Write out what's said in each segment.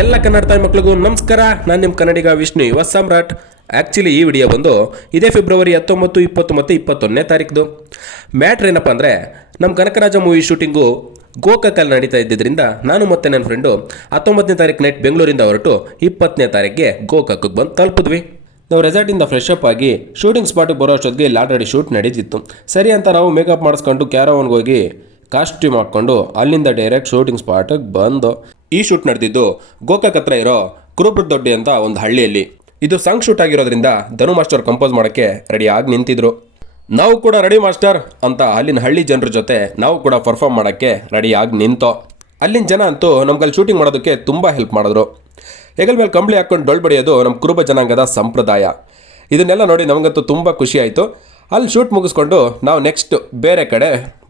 ಎಲ್ಲ ಕನ್ನಡ ತಾಯಿ ಮಕ್ಕಳಿಗೂ ನಮಸ್ಕಾರ. ನಾನು ನಿಮ್ಮ ಕನ್ನಡಿಗ ವಿಷ್ಣು ಯುವ ಸಾಮ್ರಾಟ್. ಆ್ಯಕ್ಚುಲಿ ಈ ವಿಡಿಯೋ ಬಂದು ಇದೇ ಫೆಬ್ರವರಿ 19, 20 ಮತ್ತು 21ನೇ ತಾರೀಕು. ಮ್ಯಾಟ್ರ್ ಏನಪ್ಪ ಅಂದರೆ, ನಮ್ಮ ಕನಕರಾಜ ಮೂವಿ ಶೂಟಿಂಗು ಗೋಕಾಕಲ್ಲಿ ನಡೀತಾ ಇದ್ದಿದ್ದರಿಂದ ನಾನು ಮತ್ತು ನನ್ನ ಫ್ರೆಂಡು 19ನೇ ತಾರೀಕು ನೈಟ್ ಬೆಂಗಳೂರಿಂದ ಹೊರಟು 20ನೇ ತಾರೀಕಿಗೆ ಗೋಕಾಕಕ್ಕೆ ಬಂದು ತಲುಪಿದ್ವಿ. ನಾವು ರೆಸಾರ್ಟಿಂದ ಫ್ರೆಶ್ ಅಪ್ ಆಗಿ ಶೂಟಿಂಗ್ ಸ್ಪಾಟಿಗೆ ಬರೋ ಅಷ್ಟೊತ್ತಿಗೆ ಇಲ್ಲಿ ಆಲ್ರೆಡಿ ಶೂಟ್ ನಡೀತಿತ್ತು. ಸರಿ ಅಂತ ನಾವು ಮೇಕಪ್ ಮಾಡಿಸ್ಕೊಂಡು ಕ್ಯಾರವನ್ಗೆ ಹೋಗಿ ಕಾಸ್ಟ್ಯೂಮ್ ಹಾಕ್ಕೊಂಡು ಅಲ್ಲಿಂದ ಡೈರೆಕ್ಟ್ ಶೂಟಿಂಗ್ ಸ್ಪಾಟಿಗೆ ಬಂದು ಈ ಶೂಟ್ ನಡೆದಿದ್ದು ಗೋಕಾಕ್ ಹತ್ರ ಇರೋ ಕುರುಬ್ರದೊಡ್ಡಿ ಅಂತ ಒಂದು ಹಳ್ಳಿಯಲ್ಲಿ. ಇದು ಸಾಂಗ್ ಶೂಟ್ ಆಗಿರೋದ್ರಿಂದ ಧನು ಮಾಸ್ಟರ್ ಕಂಪೋಸ್ ಮಾಡೋಕ್ಕೆ ರೆಡಿ ಆಗಿ ನಿಂತಿದ್ರು. ನಾವು ಕೂಡ ರೆಡಿ ಮಾಸ್ಟರ್ ಅಂತ ಅಲ್ಲಿನ ಹಳ್ಳಿ ಜನರ ಜೊತೆ ನಾವು ಕೂಡ ಪರ್ಫಾರ್ಮ್ ಮಾಡೋಕ್ಕೆ ರೆಡಿ ಆಗಿ ನಿಂತೋ. ಅಲ್ಲಿನ ಜನ ಅಂತೂ ನಮ್ಗಲ್ಲಿ ಶೂಟಿಂಗ್ ಮಾಡೋದಕ್ಕೆ ತುಂಬ ಹೆಲ್ಪ್ ಮಾಡಿದ್ರು. ಹೆಗಲ್ ಮೇಲೆ ಕಂಬಳಿ ಹಾಕ್ಕೊಂಡು ಡೊಳ್ ಬಡಿಯೋದು ನಮ್ಮ ಕುರುಬ ಜನಾಂಗದ ಸಂಪ್ರದಾಯ. ಇದನ್ನೆಲ್ಲ ನೋಡಿ ನಮಗಂತೂ ತುಂಬ ಖುಷಿ ಆಯಿತು. ಅಲ್ಲಿ ಶೂಟ್ ಮುಗಿಸ್ಕೊಂಡು ನಾವು ನೆಕ್ಸ್ಟ್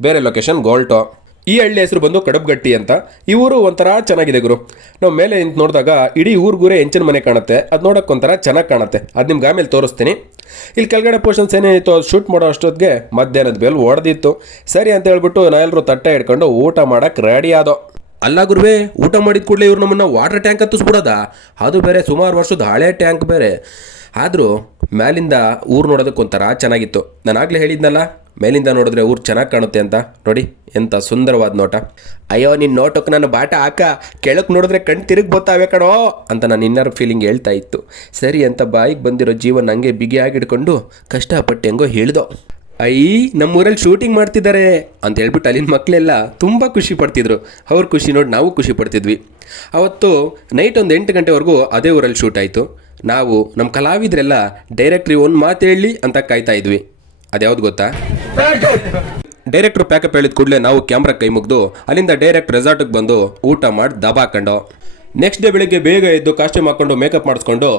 ಬೇರೆ ಲೊಕೇಶನ್ಗೆ ಹೊರಟು. ಈ ಹಳ್ಳಿ ಹೆಸರು ಬಂದು ಕಡಬ್ಗಟ್ಟಿ ಅಂತ. ಈ ಊರು ಒಂಥರ ಚೆನ್ನಾಗಿದೆ ಗುರು. ನಾವು ಮೇಲೆ ನಿಂತು ನೋಡಿದಾಗ ಇಡೀ ಊರಿಗೂರೇ ಹೆಂಚಿನ ಮನೆ ಕಾಣುತ್ತೆ. ಅದು ನೋಡೋಕೆ ಒಂಥರ ಚೆನ್ನಾಗಿ ಕಾಣುತ್ತೆ. ಅದು ನಿಮ್ಗೆ ಆಮೇಲೆ ತೋರಿಸ್ತೀನಿ. ಇಲ್ಲಿ ಕೆಳಗಡೆ ಪೋರ್ಷನ್ಸ್ ಏನೇನಿತ್ತು ಅದು ಶೂಟ್ ಮಾಡೋ ಅಷ್ಟೊತ್ತಿಗೆ ಮಧ್ಯಾಹ್ನದ ಬೇಲ್ ಹೊಡೆದಿತ್ತು. ಸರಿ ಅಂತ ಹೇಳ್ಬಿಟ್ಟು ನಾವೆಲ್ಲರೂ ತಟ್ಟೆ ಹಿಡ್ಕೊಂಡು ಊಟ ಮಾಡೋಕ್ಕೆ ರೆಡಿ ಆದೋ. ಅಲ್ಲ ಗುರುವೇ, ಊಟ ಮಾಡಿದ ಕೂಡಲೇ ಇವ್ರು ನಮ್ಮನ್ನು ವಾಟರ್ ಟ್ಯಾಂಕ್ ಹತ್ತಿಸ್ಬಿಡೋದ? ಅದು ಬೇರೆ ಸುಮಾರು ವರ್ಷದ ಹಳೆ ಟ್ಯಾಂಕ್ ಬೇರೆ. ಆದರೂ ಮೇಲಿಂದ ಊರು ನೋಡೋದಕ್ಕೆ ಒಂಥರ ಚೆನ್ನಾಗಿತ್ತು. ನಾನು ಆಗಲೇ ಹೇಳಿದ್ನಲ್ಲ, ಮೇಲಿಂದ ನೋಡಿದ್ರೆ ಊರು ಚೆನ್ನಾಗಿ ಕಾಣುತ್ತೆ ಅಂತ. ನೋಡಿ ಎಂಥ ಸುಂದರವಾದ ನೋಟ. ಅಯ್ಯೋ ನಿನ್ನ ನೋಟಕ್ಕೆ ನಾನು ಬಾಟ ಹಾಕ, ಕೆಳಕ್ಕೆ ನೋಡಿದ್ರೆ ಕಣ್ಣು ತಿರುಗಿ ಬರ್ತಾವೆ ಕಣೋ ಅಂತ ನಾನು ಇನ್ನರ್ ಫೀಲಿಂಗ್ ಹೇಳ್ತಾ ಇತ್ತು. ಸರಿ ಅಂತ ಬಾಯಿಗೆ ಬಂದಿರೋ ಜೀವನ ಹಂಗೆ ಬಿಗಿಯಾಗಿ ಹಿಡ್ಕೊಂಡು ಕಷ್ಟಪಟ್ಟು ಹೆಂಗೋ ಹೇಳ್ದೋ. ನಮ್ಮೂರಲ್ಲಿ ಶೂಟಿಂಗ್ ಮಾಡ್ತಿದ್ದಾರೆ ಅಂತ ಹೇಳ್ಬಿಟ್ಟು ಅಲ್ಲಿನ ಮಕ್ಕಳೆಲ್ಲ ತುಂಬ ಖುಷಿ ಪಡ್ತಿದ್ರು. ಅವ್ರ ಖುಷಿ ನೋಡಿ ನಾವು ಖುಷಿ ಪಡ್ತಿದ್ವಿ. ಅವತ್ತು ನೈಟ್ ಒಂದು 8 ಗಂಟೆವರೆಗೂ ಅದೇ ಊರಲ್ಲಿ ಶೂಟ್ ಆಯಿತು. ನಾವು ನಮ್ಮ ಕಲಾವಿದರೆಲ್ಲ ಡೈರೆಕ್ಟ್ರಿ ಒಂದು ಮಾತು ಹೇಳಿ ಅಂತ ಕಾಯ್ತಾ ಇದ್ವಿ. ಅದ್ಯಾವ್ದು ಗೊತ್ತಾ? ಡೈರೆಕ್ಟ್ರು ಪ್ಯಾಕಪ್ ಹೇಳಿದ ಕೂಡಲೇ ನಾವು ಕ್ಯಾಮ್ರಾ ಕೈ ಮುಗಿದು ಅಲ್ಲಿಂದ ಡೈರೆಕ್ಟ್ ರೆಸಾರ್ಟಿಗೆ ಬಂದು ಊಟ ಮಾಡಿ ದಬಾಕೊಂಡು ನೆಕ್ಸ್ಟ್ ಡೇ ಬೆಳಿಗ್ಗೆ ಬೇಗ ಎದ್ದು ಕಾಸ್ಟ್ಯೂಮ್ ಹಾಕ್ಕೊಂಡು ಮೇಕಪ್ ಮಾಡಿಸ್ಕೊಂಡು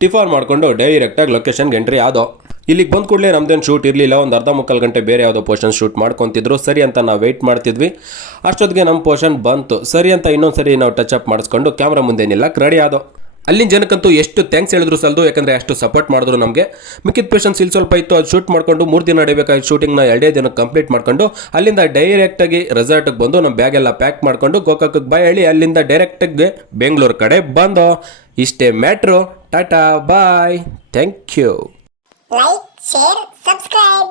ಟಿಫಾನ್ ಮಾಡಿಕೊಂಡು ಡೈರೆಕ್ಟಾಗಿ ಲೊಕೇಶನ್ಗೆ ಎಂಟ್ರಿ ಆದೋ. ಇಲ್ಲಿಗೆ ಬಂದ ಕೂಡಲೇ ನಮ್ದೇನು ಶೂಟ್ ಇರಲಿಲ್ಲ. ಒಂದು ಅರ್ಧ ಮುಕ್ಕಾಲು ಗಂಟೆ ಬೇರೆ ಯಾವುದೋ ಪೋರ್ಷನ್ ಶೂಟ್ ಮಾಡ್ಕೊತಿದ್ರು. ಸರಿ ಅಂತ ನಾವು ವೆಯ್ಟ್ ಮಾಡ್ತಿದ್ವಿ. ಅಷ್ಟೊತ್ತಿಗೆ ನಮ್ಮ ಪೋರ್ಷನ್ ಬಂತು. ಸರಿ ಅಂತ ಇನ್ನೊಂದು ಸರಿ ನಾವು ಟಚ್ ಅಪ್ ಮಾಡಿಸ್ಕೊಂಡು ಕ್ಯಾಮ್ರಾ ಮುಂದೆ ನಿಲ್ಲಕ್ಕೆ ರೆಡಿ ಆದೋ. ಅಲ್ಲಿನ ಜನಕ್ಕಂತೂ ಎಷ್ಟು ಥ್ಯಾಂಕ್ಸ್ ಹೇಳಿದ್ರು ಸಲ್ದು, ಯಾಕಂದರೆ ಅಷ್ಟು ಸಪೋರ್ಟ್ ಮಾಡಿದ್ರು ನಮಗೆ. ಮಿಕ್ಕಿದ ಪೇಷನ್ಸ್ ಇಲ್ಲಿ ಸ್ವಲ್ಪ ಇತ್ತು. ಅದು ಶೂಟ್ ಮಾಡಿಕೊಂಡು 3 ದಿನ ನಡೀಬೇಕಾಗಿ ಶೂಟಿಂಗ್ನ 2 ದಿನ ಕಂಪ್ಲೀಟ್ ಮಾಡ್ಕೊಂಡು ಅಲ್ಲಿಂದ ಡೈರೆಕ್ಟಾಗಿ ರೆಸಾರ್ಟಿಗೆ ಬಂದು ನಮ್ಮ ಬ್ಯಾಗೆಲ್ಲ ಪ್ಯಾಕ್ ಮಾಡಿಕೊಂಡು ಗೋಕಾಕಕ್ಕೆ ಬಾಯ್ ಹೇಳಿ ಅಲ್ಲಿಂದ ಡೈರೆಕ್ಟಾಗಿ ಬೆಂಗಳೂರು ಕಡೆ ಬಂದು. ಇಷ್ಟೇ matter. Tata bye, thank you. Like, share, subscribe.